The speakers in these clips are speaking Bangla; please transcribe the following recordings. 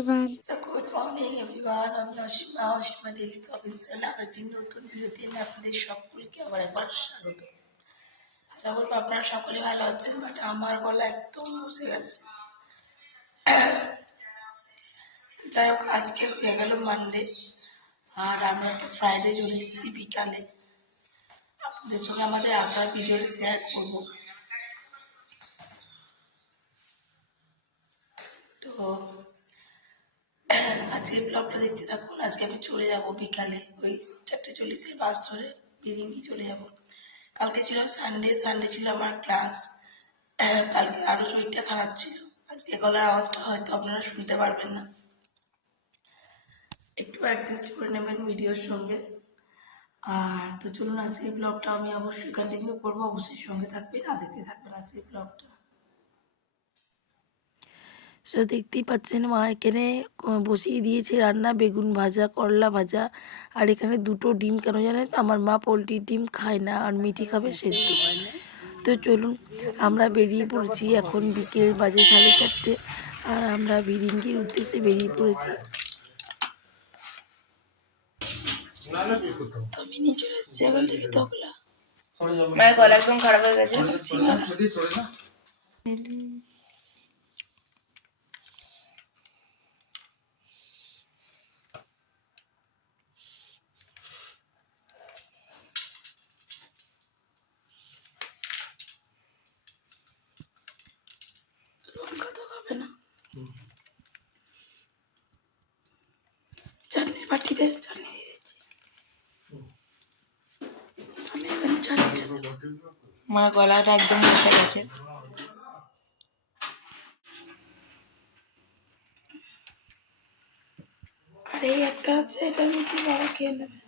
everyone. গুড মর্নিং এভরিওয়ান, আমি অসীমা ডেইলি ব্লগিং চ্যানেল একটি নতুন ভিডিওতে আপনাদের সকলকে আবার একবার স্বাগত। আশা করবো আপনারা সকলে ভালো আছেন, বাট আমার গলা একদম বসে গেছে। যাই হোক, আজকে হয়ে গেল মানডে, আর আমরা তো ফ্রাইডে চলে এসেছি বিকালে। আপনাদের সঙ্গে আমাদের আসার ভিডিওটা শেয়ার করবো। তো আজকে ব্লগটা দেখতে থাকুন। আজকে আমি চলে যাব বিকালে, ওই 4:40 বাস ধরে বিরিঙ্গি চলে যাব। কালকে ছিল সানডে ছিল আমার ক্লাস। কালকে আরও শরীরটা খারাপ ছিল, আজকে গলার আওয়াজটা হয়তো আপনারা শুনতে পারবেন না, একটু অ্যাডজাস্ট করে নেবেন ভিডিওর সঙ্গে। আর তো চলুন, আজকে ব্লগটা আমি অবশ্যই কন্টিনিউ করবো, অবশ্যই সঙ্গে থাকবেন আর দেখতে থাকবেন আজকে ব্লগটা। সো দেখতেই পাচ্ছেন, মা এখানে বসিয়ে দিয়েছে রান্না, বেগুন ভাজা, করলা ভাজা, আর এখানে দুটো ডিম। কেন জানেন তো, আমার মা পোলট্রির ডিম খায় না, আর মিঠি খাবে সেদ্ধ। তো চলুন, আমরা বেরিয়ে পড়েছি। এখন বিকেল বাজে 4:30, আর আমরা ভিরিঙ্গির উদ্দেশ্যে বেরিয়ে পড়েছি। আমি নিয়ে চলে এসেছি এখন থেকে তবলা। মায়ের গলা একদম খারাপ হয়ে গেছে। লঙ্কা তো খাবে না। চাটনির বাটিতে চাটনি দিয়ে দিচ্ছি। আমি এখানে চাটনিটা দেবো। মায়ের গলাটা একদম বসে গেছে। আর এই একটা আছে, এটা আমি কি বাবা খেয়ে নেবে।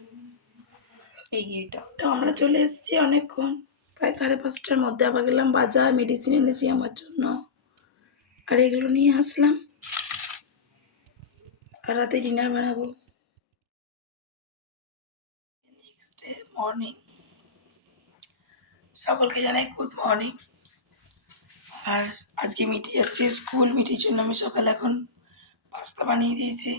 এই এটা তো আমরা চলে এসেছি অনেকক্ষণ, প্রায় 5:30টার মধ্যে। আবার গেলাম বাজার, মেডিসিন এনেছি আমার জন্য, আর এগুলো নিয়ে আসলাম। আর রাতে ডিনার বানাবো। নেক্সট ডে মর্নিং, সকলকে জানাই গুড মর্নিং। আর আজকে মিটি যাচ্ছে স্কুল, মিটির জন্য আমি সকালে এখন পাস্তা বানিয়ে দিয়েছি,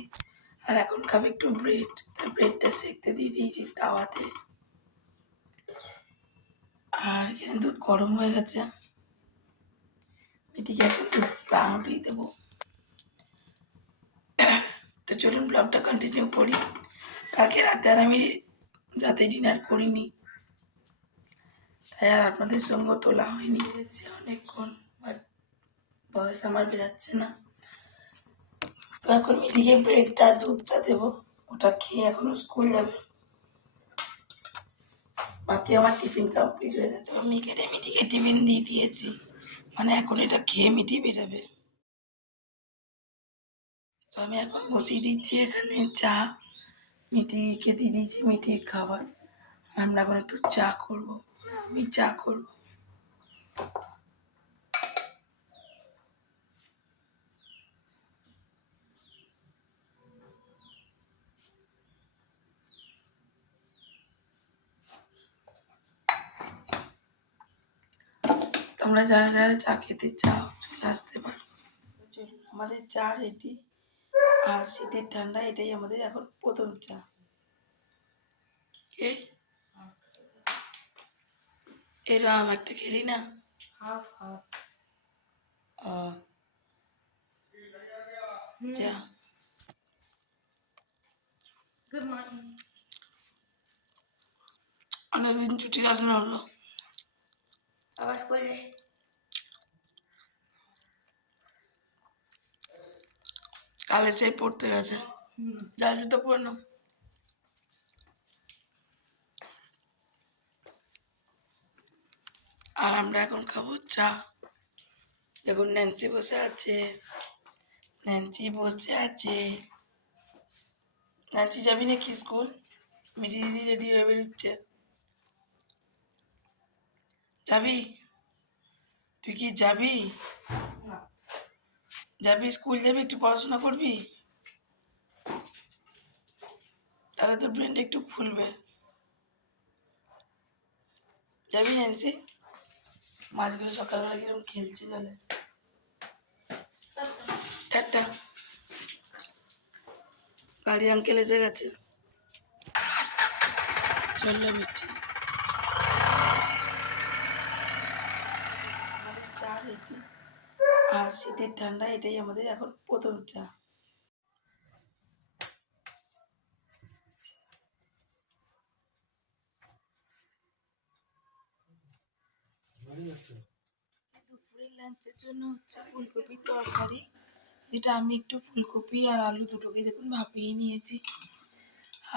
আর এখন খাবে একটু ব্রেড, তাই ব্রেডটা সেঁকতে দিয়ে দিয়েছি তাওয়াতে। আর এখানে দুধ গরম হয়ে গেছে, মিটিকে এখন দুধ পাউরুটি দেবো। তো চলুন ব্লগটা কন্টিনিউ করি। কালকে রাতে আর আমি রাতে ডিনার করিনি, তাই আর আপনাদের সঙ্গে তোলা হয়নি। অনেকক্ষণ, বাট বয়স আমার বেরাচ্ছে না। তো এখন মিটিকে ব্রেডটা দুধটা দেবো, ওটা খেয়ে এখনো স্কুল যাবে। বাকি আমার টিফিন কমপ্লিট হয়ে গেছে। আমি এখানে মিটিকে টিফিন দিয়ে দিয়েছি, মানে এখন এটা খেয়ে মিটি বেরোবে। তো আমি এখন বসিয়ে দিচ্ছি এখানে চা, মিটিকে দিয়ে দিয়েছি মিটির খাবার। আর আমরা এখন একটু চা করবো, আমি চা করবো। তোমরা যারা যারা চা খেতে চাও চলে আসতে পারো। চলুন, আমাদের চা রেডি। আর শীতের ঠান্ডা এটাই আমাদের এখন প্রথম চা। এরম একটা খেলি না, হাফ হাফ। যা, গুড মর্নিং। অনেকদিন ছুটি কাটানো হলো। আবার স্কুলে কালে সেই পড়তে গেছে, যা জুতো পরে নাও। আর আমরা এখন খাবো চা। দেখুন ন্যান্সি বসে আছে, ন্যান্সি বসে আছে। ন্যান্সি যাবি নাকি স্কুল? মিঠি দিদি রেডি হয়ে বেরোচ্ছে। যাবি? তুই কি যাবি? যাবি স্কুল যাবি, একটু পড়াশোনা করবি, তাহলে তোর ব্রেনটা একটু খুলবে। যাবি ন্যান্সি? মাছগুলো সকালবেলা কিরকম খেলছে জলে। টাটা। গাড়ি আঙ্কেল এসে গেছে। চললো মিঠি, আমাদের চা রেডি। আর শীতের ঠান্ডা এটাই আমাদের এখন প্রথম চা। দুপুরের লাঞ্চের জন্য হচ্ছে ফুলকপির তরকারি, যেটা আমি একটু ফুলকপি আর আলু দুটোকে দেখুন ভাপিয়ে নিয়েছি।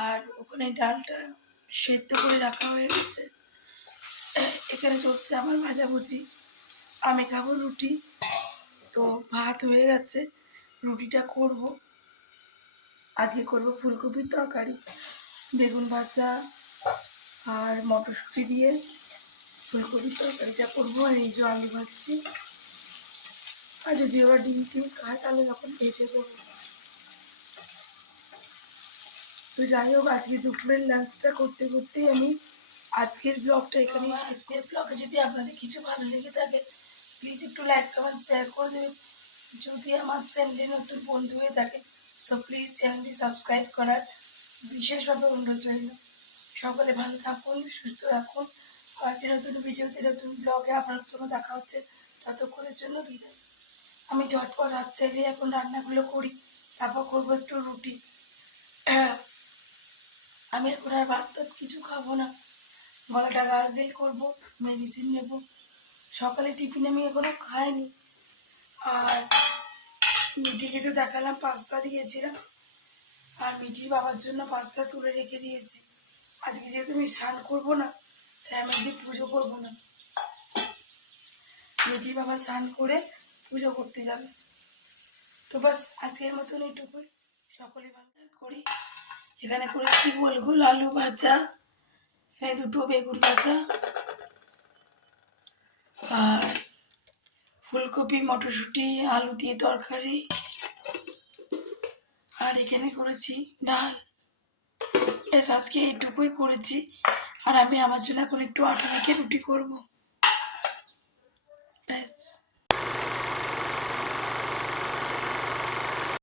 আর ওখানে ডালটা সেদ্ধ করে রাখা হয়ে গেছে। এখানে চলছে আমার ভাজাভুজি। আমি খাবো রুটি, তো ভাত হয়ে গেছে, রুটিটা করব। আজকে করব ফুলকপির তরকারি, বেগুন ভাজা আর মটরশুঁটি দিয়ে ফুলকপির তরকারিটা করবো। আর এই যে আলু ভাজছি, আর যদি ওরা ডিম টিম খায় তাহলে তখন ভেজে দেবো। তো যাই হোক, আজকে দুপুরের লাঞ্চটা করতে করতেই আমি আজকের ব্লগটা এখানেই শেষ করব। ব্লগে যদি আপনাদের কিছু ভালো লেগে থাকে প্লিজ একটু লাইক কমেন্ট শেয়ার করে দেবেন। যদি আমার চ্যানেলে নতুন বন্ধু হয়ে থাকে সো প্লিজ চ্যানেলটি সাবস্ক্রাইব করার বিশেষভাবে অনুরোধ রইল। সকলে ভালো থাকুন, সুস্থ থাকুন। আর একটি নতুন ভিডিওতে নতুন ব্লগে আপনার সঙ্গে দেখা হচ্ছে, ততক্ষণের জন্য বিদায়। আমি ঝটপট হাত চালিয়ে এখন রান্নাগুলো করি, তারপর করবো একটু রুটি। আমি এখন আর ভাত টাত কিছু খাবো না, গলাটা গার্গেল করবো, মেডিসিন নেব। সকালে টিফিন আমি এখনো খাইনি। আর মিঠিকে তো দেখালাম পাস্তা দিয়েছিলাম, আর মিঠির বাবার জন্য পাস্তা তুলে রেখে দিয়েছি। আজকে যেহেতু আমি স্নান করবো না, তাই আমি আজকে পুজো করবো না। মিঠির বাবা স্নান করে পুজো করতে যাবে। তো বাস আজকের মতন এইটুকুই, সকলে ভালো করি। এখানে করেছি গোল গোল আলু ভাজা, এখানে দুটো বেগুন ভাজা, আর ফুলকপি মটরশুঁটি আলু দিয়ে তরকারি, আর এখানে করেছি ডাল। বেশ আজকে এইটুকুই করেছি। আর আমি আমার জন্য এখন একটু আটা মেখে রুটি করবো।